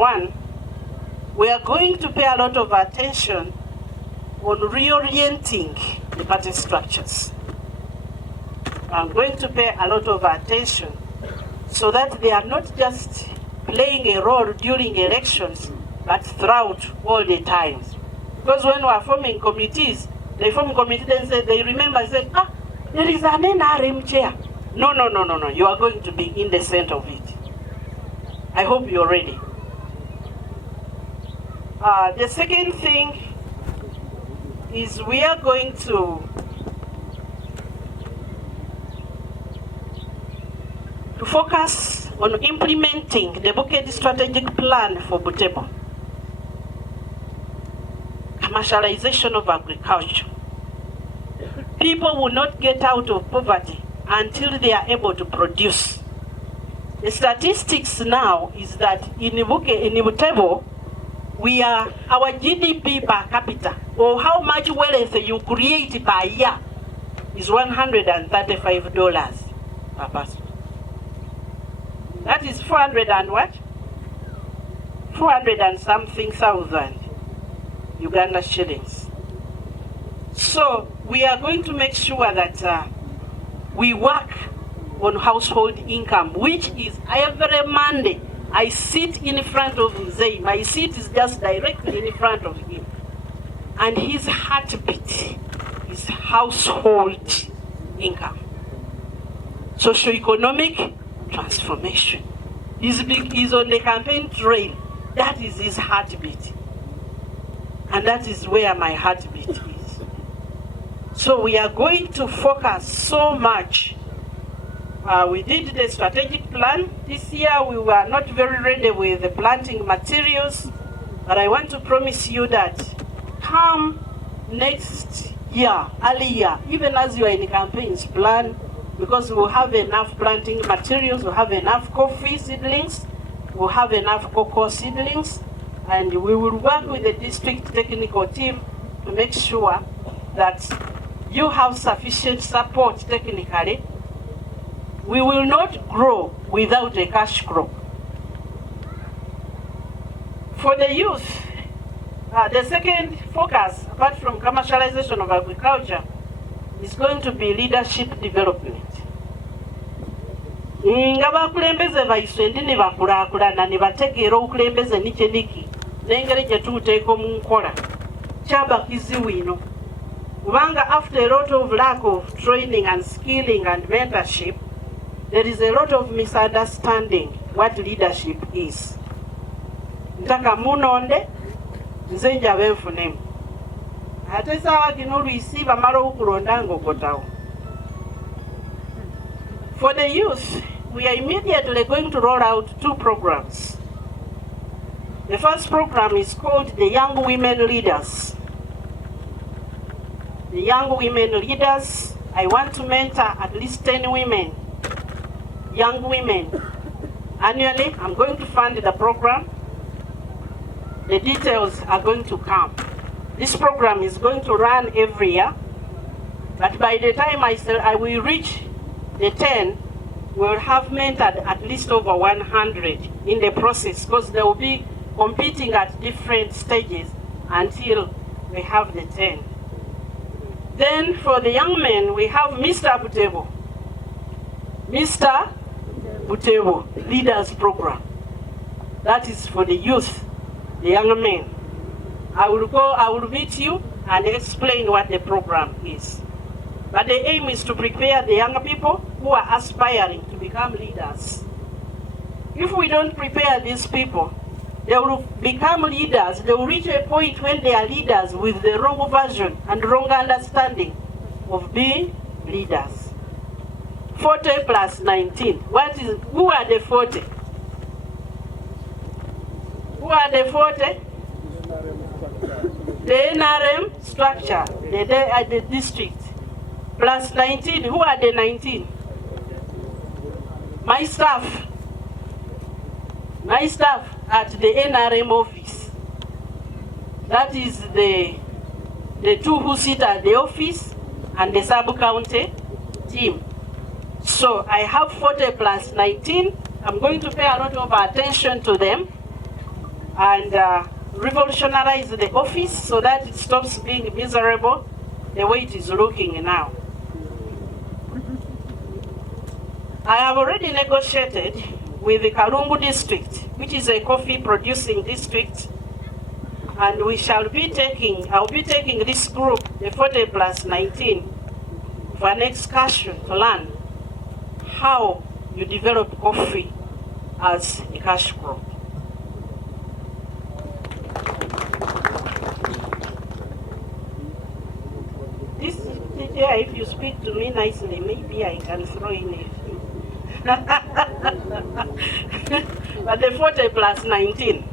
One, we are going to pay a lot of attention on reorienting the party structures. I'm going to pay a lot of attention so that they are not just playing a role during elections, but throughout all the times. Because when we are forming committees, they form committees, then they remember, say, there is an NRM chair. No, you are going to be in the center of it. I hope you're ready. The second thing is we are going to focus on implementing the Bukedi strategic plan for Butebo. Commercialization of agriculture. People will not get out of poverty until they are able to produce. The statistics now is that in Butebo, our GDP per capita, or how much wealth you create per year, is $135 per person. That is 400 and what? 400 and something thousand Uganda shillings. So we are going to make sure that we work on household income, which is every Monday. I sit in front of Zay. My seat is just directly in front of him. And his heartbeat is household income. Socioeconomic transformation. He's on the campaign trail. That is his heartbeat. And that is where my heartbeat is. So we are going to focus so much. We did the strategic plan. This year we were not very ready with the planting materials, but I want to promise you that come next year, early year, even as you are in campaigns, plan, because we'll have enough planting materials, we'll have enough coffee seedlings, we'll have enough cocoa seedlings, and we will work with the district technical team to make sure that you have sufficient support technically. We will not grow without a cash crop. For the youth, the second focus, apart from commercialization of agriculture, is going to be leadership development. Nga bakulembeze baiswe ndi ne bakulaakulana ne bategeera okulembeze nikyediki n'engeri gye tuuteeka mu nkola kyaba kizibu ino. Kubanga after a lot of lack of training and skilling and mentorship, there is a lot of misunderstanding what leadership is. Ntaka munonde, nze njabe nfunemu. Ate sawa kino oluisi bamala okulonda ng'okotawo. For the youth, we are immediately going to roll out 2 programs. The first program is called the Young Women Leaders. The Young Women Leaders, I want to mentor at least 10 women, young women. Annually, I'm going to fund the program. The details are going to come. This program is going to run every year, but by the time I will reach the 10, we'll have mentored at least over 100 in the process, because they will be competing at different stages until we have the 10. Then for the young men, we have Mr. Butebo. Mr. Butebo Leaders Program. That is for the youth, the young men. I will meet you and explain what the program is. But the aim is to prepare the young people who are aspiring to become leaders. If we don't prepare these people, they will become leaders. They will reach a point when they are leaders with the wrong version and wrong understanding of being leaders. 40 plus 19. Who are the 40? Who are the 40? The NRM structure, the district. Plus 19. Who are the 19? My staff. My staff at the NRM office. That is the 2 who sit at the office and the sub-county team. So I have 40 plus 19. I'm going to pay a lot of attention to them. and revolutionize the office so that it stops being miserable the way it is looking now. I have already negotiated with the Kalungu district, which is a coffee producing district, and I'll be taking this group, the 40 plus 19, for an excursion to learn how you develop coffee as a cash crop. This yeah, if you speak to me nicely, maybe I can throw in a few. But the 40 plus 19.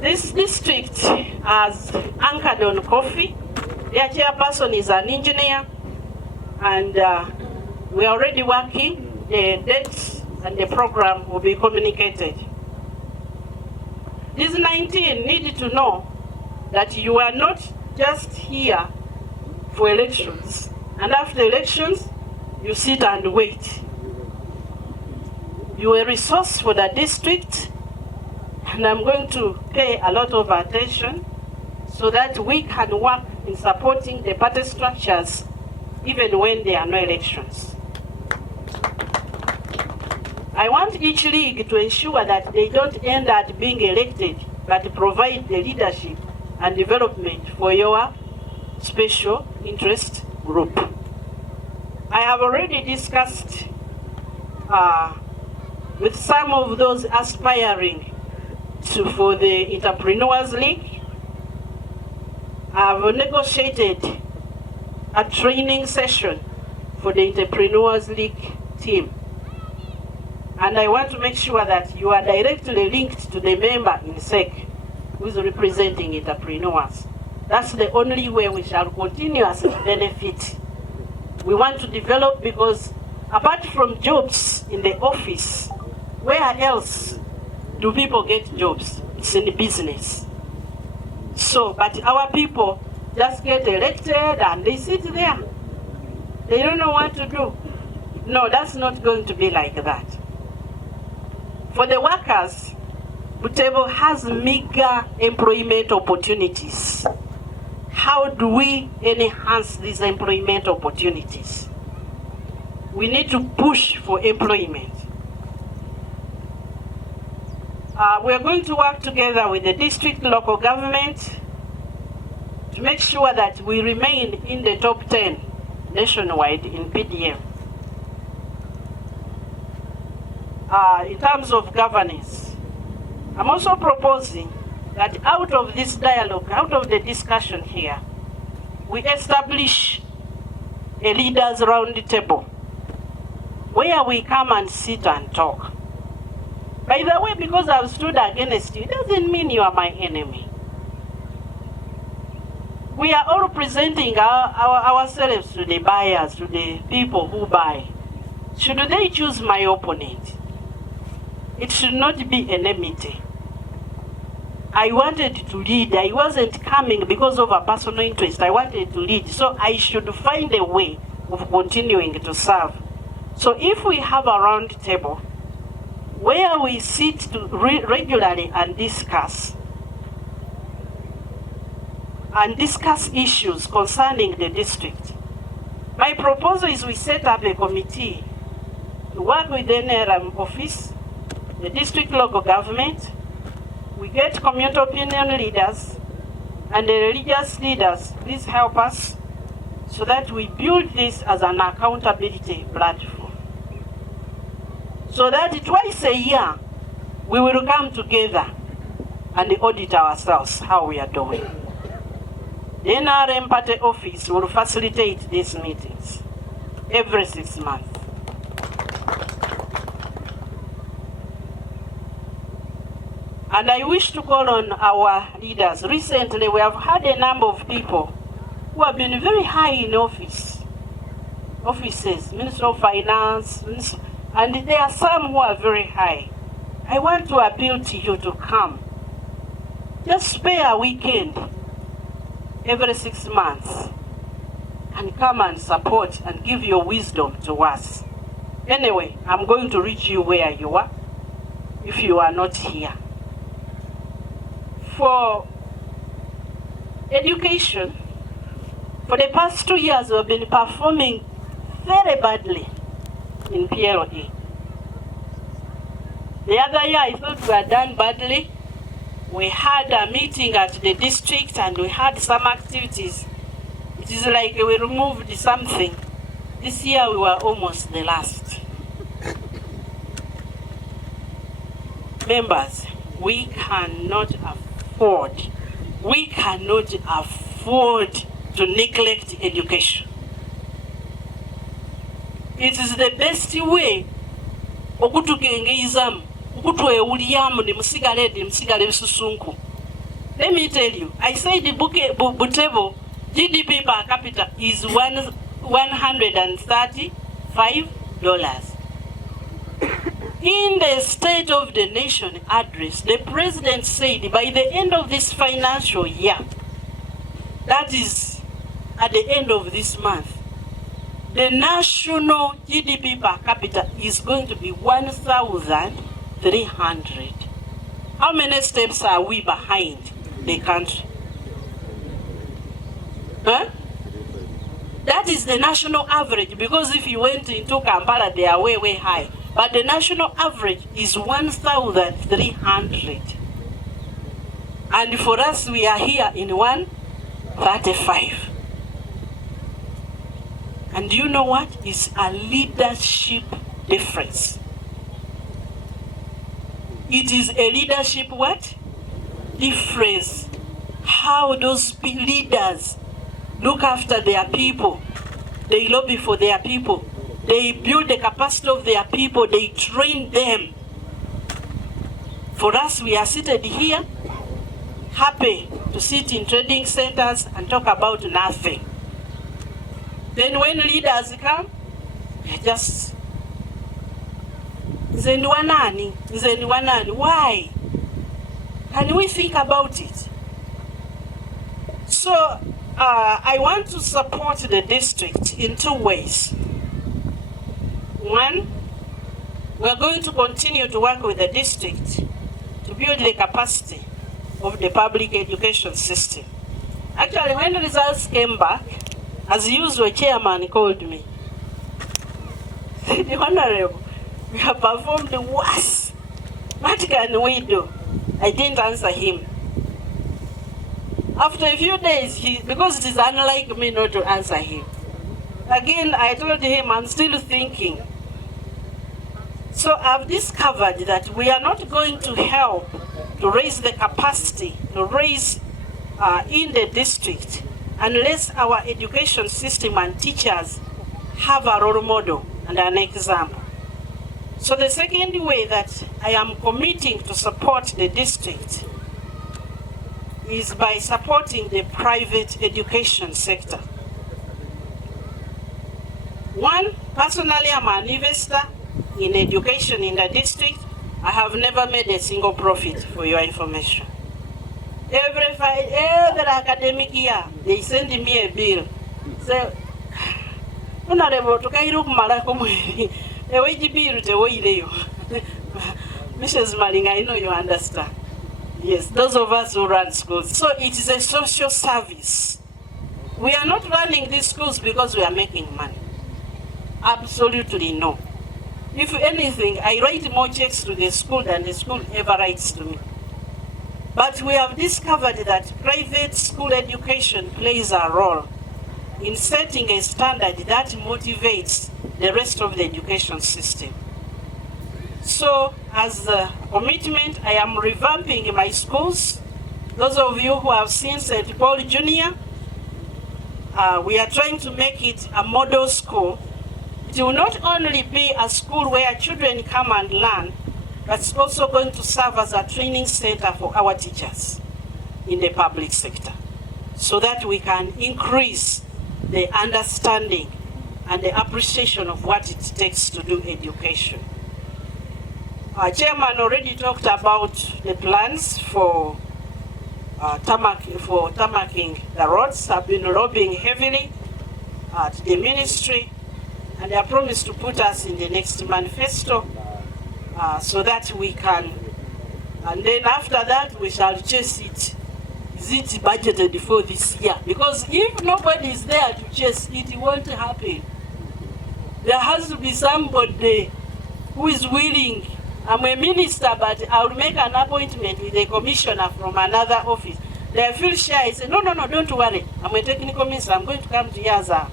This district has anchored on coffee. Their chairperson is an engineer, and we are already working. The dates and the program will be communicated. These 19 need to know that you are not just here for elections, and after elections, you sit and wait. You are a resource for the district, and I'm going to pay a lot of attention so that we can work in supporting the party structures even when there are no elections. I want each league to ensure that they don't end up being elected, but provide the leadership and development for your special interest group. I have already discussed with some of those aspiring for the Entrepreneurs League. I've negotiated a training session for the Entrepreneurs League team. And I want to make sure that you are directly linked to the member in SEC who is representing entrepreneurs. That's the only way we shall continuously benefit. We want to develop, because apart from jobs in the office, where else do people get jobs? It's in the business. So, but our people just get elected and they sit there. They don't know what to do. No, that's not going to be like that. For the workers, Butebo has meager employment opportunities. How do we enhance these employment opportunities? We need to push for employment. We're going to work together with the district local government to make sure that we remain in the top 10 nationwide in PDM. In terms of governance, I'm also proposing that out of this dialogue, out of the discussion here, we establish a leaders round table where we come and sit and talk. By the way, because I've stood against you, it doesn't mean you are my enemy. We are all presenting ourselves to the buyers, to the people who buy. Should they choose my opponent? It should not be enmity. I wanted to lead. I wasn't coming because of a personal interest. I wanted to lead. So I should find a way of continuing to serve. So if we have a round table where we sit to regularly and discuss issues concerning the district, my proposal is we set up a committee to work with the NRM office, the district local government. We get community opinion leaders and the religious leaders. Please help us so that we build this as an accountability platform. So that twice a year, we will come together and audit ourselves how we are doing. The NRM party office will facilitate these meetings every 6 months. And I wish to call on our leaders. Recently, we have had a number of people who have been very high in offices, Minister of Finance, and there are some who are very high. I want to appeal to you to come. Just spare a weekend every 6 months and come and support and give your wisdom to us. Anyway, I'm going to reach you where you are. if you are not here. For education, for the past 2 years, we have been performing very badly in PLE. The other year, I thought we had done badly. We had a meeting at the district and we had some activities. It is like we removed something. This year, we were almost the last. Members, we cannot afford to neglect education. It is the best way okutugengeizamu okutwewulyamu ne musigale bisusunku. Let me tell you, I said Butebo GDP per capita is $135. In the State of the Nation address, the President said by the end of this financial year, that is at the end of this month, the national GDP per capita is going to be 1,300. How many steps are we behind the country? Huh? That is the national average, because if you went into Kampala, they are way, way high. But the national average is 1,300. And for us, we are here in 135. And you know what? It's a leadership difference. It is a leadership what? Difference. How those leaders look after their people. They lobby for their people. They build the capacity of their people. They train them. For us, we are seated here, happy to sit in trading centers and talk about nothing. Then when leaders come, they just, why? Can we think about it? So I want to support the district in 2 ways. One, we're going to continue to work with the district to build the capacity of the public education system. Actually, when the results came back, as usual, chairman called me. Said, Honorable, we have performed worse. What can we do? I didn't answer him. After a few days, because it is unlike me not to answer him. Again, I told him, I'm still thinking. So I've discovered that we are not going to help to raise the capacity, to raise in the district, unless our education system and teachers have a role model and an example. So the second way that I am committing to support the district is by supporting the private education sector. One, personally, I'm an investor in education in the district. I have never made a single profit, for your information. Every academic year, they send me a bill. So, Honorable, to Kairuk Malakomu, a wage bill to Wayleo. Mrs. Maling, I know you understand. Yes, those of us who run schools. So it is a social service. We are not running these schools because we are making money. Absolutely no. If anything, I write more checks to the school than the school ever writes to me. But we have discovered that private school education plays a role in setting a standard that motivates the rest of the education system. So, as a commitment, I am revamping my schools. Those of you who have seen St. Paul Junior, we are trying to make it a model school. It will not only be a school where children come and learn, but it's also going to serve as a training center for our teachers in the public sector, so that we can increase the understanding and the appreciation of what it takes to do education. Our chairman already talked about the plans for tarmacking the roads. I've been lobbying heavily at the ministry, and they are promised to put us in the next manifesto so that we can, and then after that we shall chase it. Is it budgeted for this year? Because if nobody is there to chase it, it won't happen. There has to be somebody who is willing. I'm a minister, but I will make an appointment with a commissioner from another office. They feel shy. I say, no, don't worry. I'm a technical minister. I'm going to come to you as a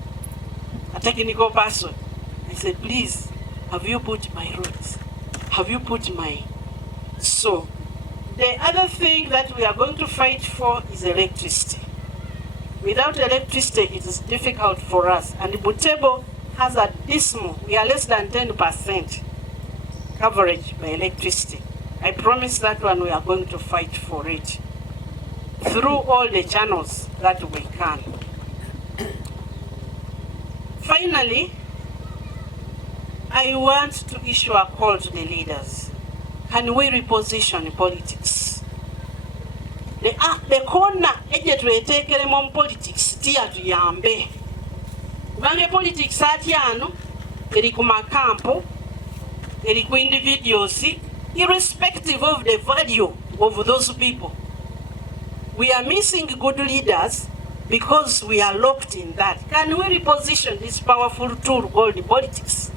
technical person. I said, please, have you put my roads? Have you put my... So, the other thing that we are going to fight for is electricity. Without electricity, it is difficult for us. And Butebo has a dismal, we are less than 10% coverage by electricity. I promise that one we are going to fight for it through all the channels that we can. Finally, I want to issue a call to the leaders. Can we reposition politics? The corner eje twetekeremu politics tia tuyambe. Kubanga politics ati ano eri ku makampo, eri ku individuals, irrespective of the value of those people. We are missing good leaders because we are locked in that. Can we reposition this powerful tool called politics?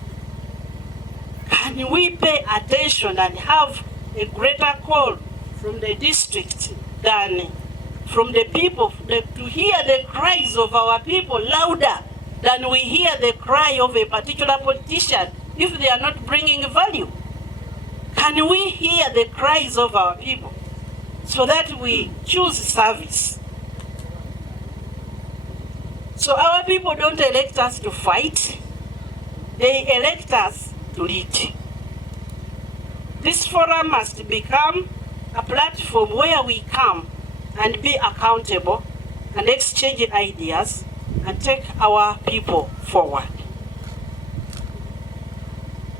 Can we pay attention and have a greater call from the district than from the people, to hear the cries of our people louder than we hear the cry of a particular politician if they are not bringing value? Can we hear the cries of our people so that we choose service? So our people don't elect us to fight, they elect us to lead. This forum must become a platform where we come and be accountable and exchange ideas and take our people forward.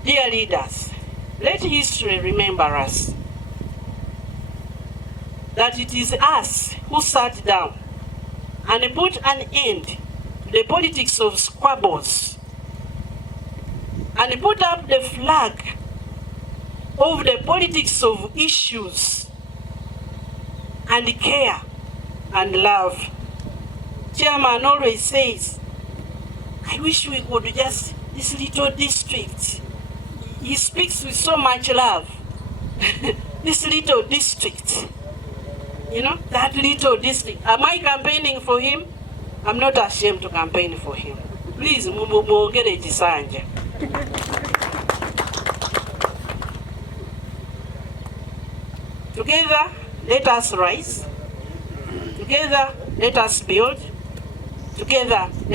Dear leaders, let history remember us that it is us who sat down and put an end to the politics of squabbles and put up the flag of the politics of issues and care and love. Chairman always says, I wish we could just, this little district. He speaks with so much love. This little district. You know, that little district. Am I campaigning for him? I'm not ashamed to campaign for him. Please, muongere chisanja. Together, let us rise. Together, let us build. Together,